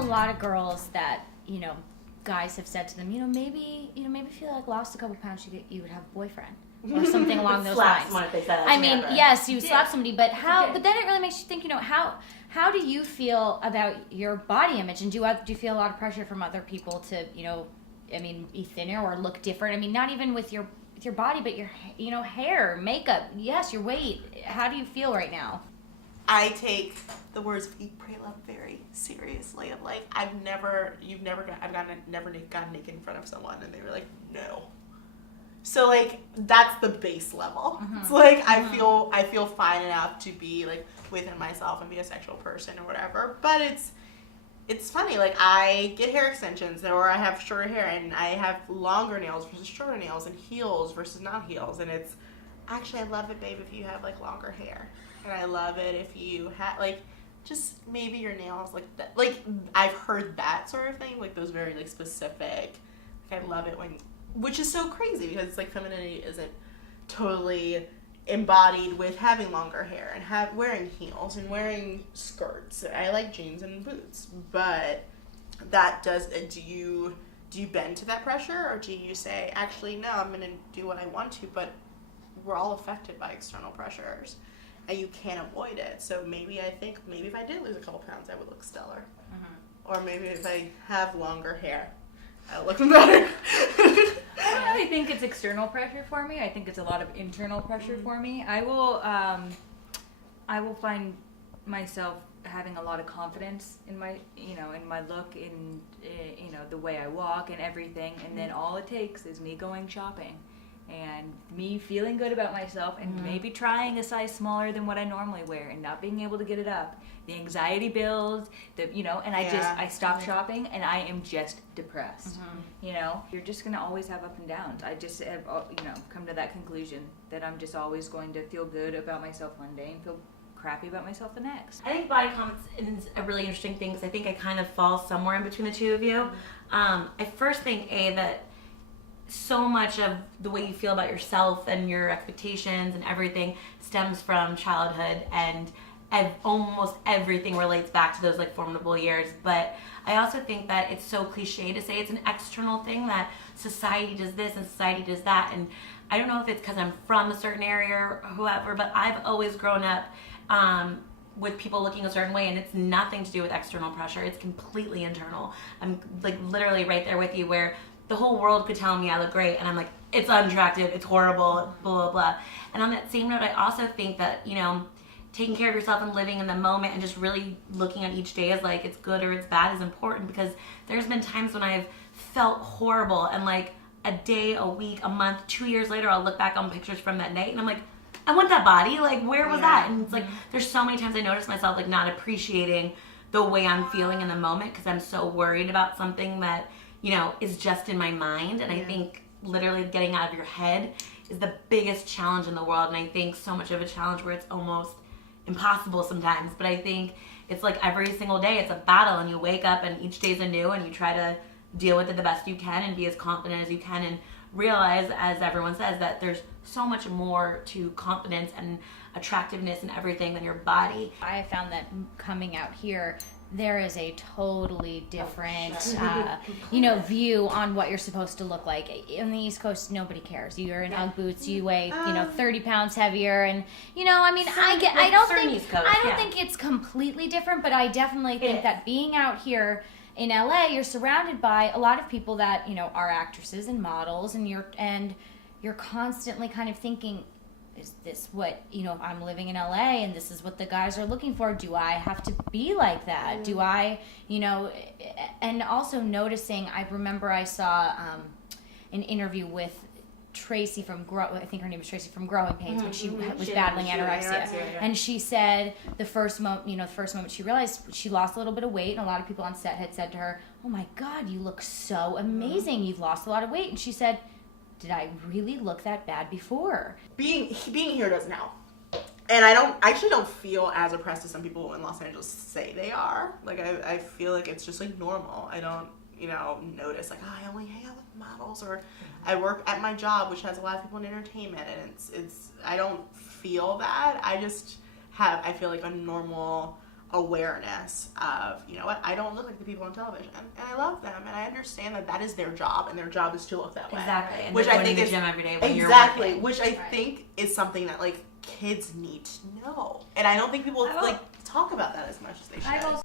a lot of girls that, guys have said to them, maybe if you like lost a couple pounds, you would have a boyfriend or something along those lines. Slap someone if they said that. I mean, yes, you slap somebody, but but then it really makes you think, how do you feel about your body image, and do you feel a lot of pressure from other people to, be thinner or look different? I mean, not even with your body, but your, hair, makeup, yes, your weight. How do you feel right now? I take the words of Eat, Pray, Love very seriously. I'm like, I've never gotten naked in front of someone and they were like, no. So like, that's the base level. Mm-hmm. It's like, I feel fine enough to be like within myself and be a sexual person or whatever. But it's funny, like I get hair extensions or I have shorter hair and I have longer nails versus shorter nails and heels versus not heels. And it's actually, I love it, babe, if you have like longer hair. And I love it if you have, like, just maybe your nails, like, that. Like, I've heard that sort of thing, like, those very, like, specific, like, I love it when, which is so crazy, because it's, like, femininity isn't totally embodied with having longer hair and wearing heels and wearing skirts. I like jeans and boots, but that does, do you bend to that pressure, or do you say, actually, no, I'm going to do what I want to, but we're all affected by external pressures. And you can't avoid it. So maybe if I did lose a couple pounds, I would look stellar. Mm-hmm. Or maybe if I have longer hair, I'll look better. I don't really think it's external pressure for me. I think it's a lot of internal pressure for me. I will find myself having a lot of confidence in my, in my look, in the way I walk and everything. And then all it takes is me going shopping. And me feeling good about myself and maybe trying a size smaller than what I normally wear and not being able to get it up. The anxiety builds, and I stop shopping and I am just depressed. Mm-hmm. You're just going to always have up and downs. I just have, come to that conclusion that I'm just always going to feel good about myself one day and feel crappy about myself the next. I think body comments is a really interesting thing because I think I kind of fall somewhere in between the two of you. I first think, that so much of the way you feel about yourself and your expectations and everything stems from childhood, and almost everything relates back to those like formidable years. But I also think that it's so cliche to say it's an external thing, that society does this and society does that. And I don't know if it's because I'm from a certain area or whoever, but I've always grown up with people looking a certain way, and it's nothing to do with external pressure. It's completely internal. I'm like literally right there with you, where the whole world could tell me I look great, and I'm like, it's unattractive, it's horrible, blah, blah, blah. And on that same note, I also think that, taking care of yourself and living in the moment and just really looking at each day as like it's good or it's bad is important, because there's been times when I've felt horrible, and like a day, a week, a month, 2 years later, I'll look back on pictures from that night and I'm like, I want that body, like where was that? And it's like, there's so many times I notice myself like not appreciating the way I'm feeling in the moment because I'm so worried about something that is just in my mind. And I think literally getting out of your head is the biggest challenge in the world. And I think so much of a challenge where it's almost impossible sometimes. But I think it's like every single day it's a battle, and you wake up and each day's anew, and you try to deal with it the best you can and be as confident as you can, and realize, as everyone says, that there's so much more to confidence and attractiveness and everything than your body. I found that coming out here, there is a totally different, view on what you're supposed to look like. In the East Coast, nobody cares. You're in UGG boots, you weigh, 30 pounds heavier, and, I don't think it's completely different, but I definitely think that being out here in LA, you're surrounded by a lot of people that, are actresses and models, and you're constantly kind of thinking, is this what, I'm living in LA and this is what the guys are looking for? Do I have to be like that? Do I, and also noticing, I remember I saw an interview with Tracy from I think her name is Tracy from Growing Pains, when she was battling anorexia. And she said the first moment she realized she lost a little bit of weight, and a lot of people on set had said to her, oh my God, you look so amazing. You've lost a lot of weight. And she said, did I really look that bad before? Being here doesn't help. And I actually don't feel as oppressed as some people in Los Angeles say they are. Like, I feel like it's just like normal. I don't, notice like, I only hang out with models, or I work at my job, which has a lot of people in entertainment, and it's I don't feel that. I feel like a awareness of, you know what, I don't look like the people on television, and I love them, and I understand that that is their job, and their job is to look that way. Exactly. And Which they're I going think to is the gym every day when exactly, you're working. which I think is something that like kids need to know, and I don't think people like talk about that as much as they should. I've also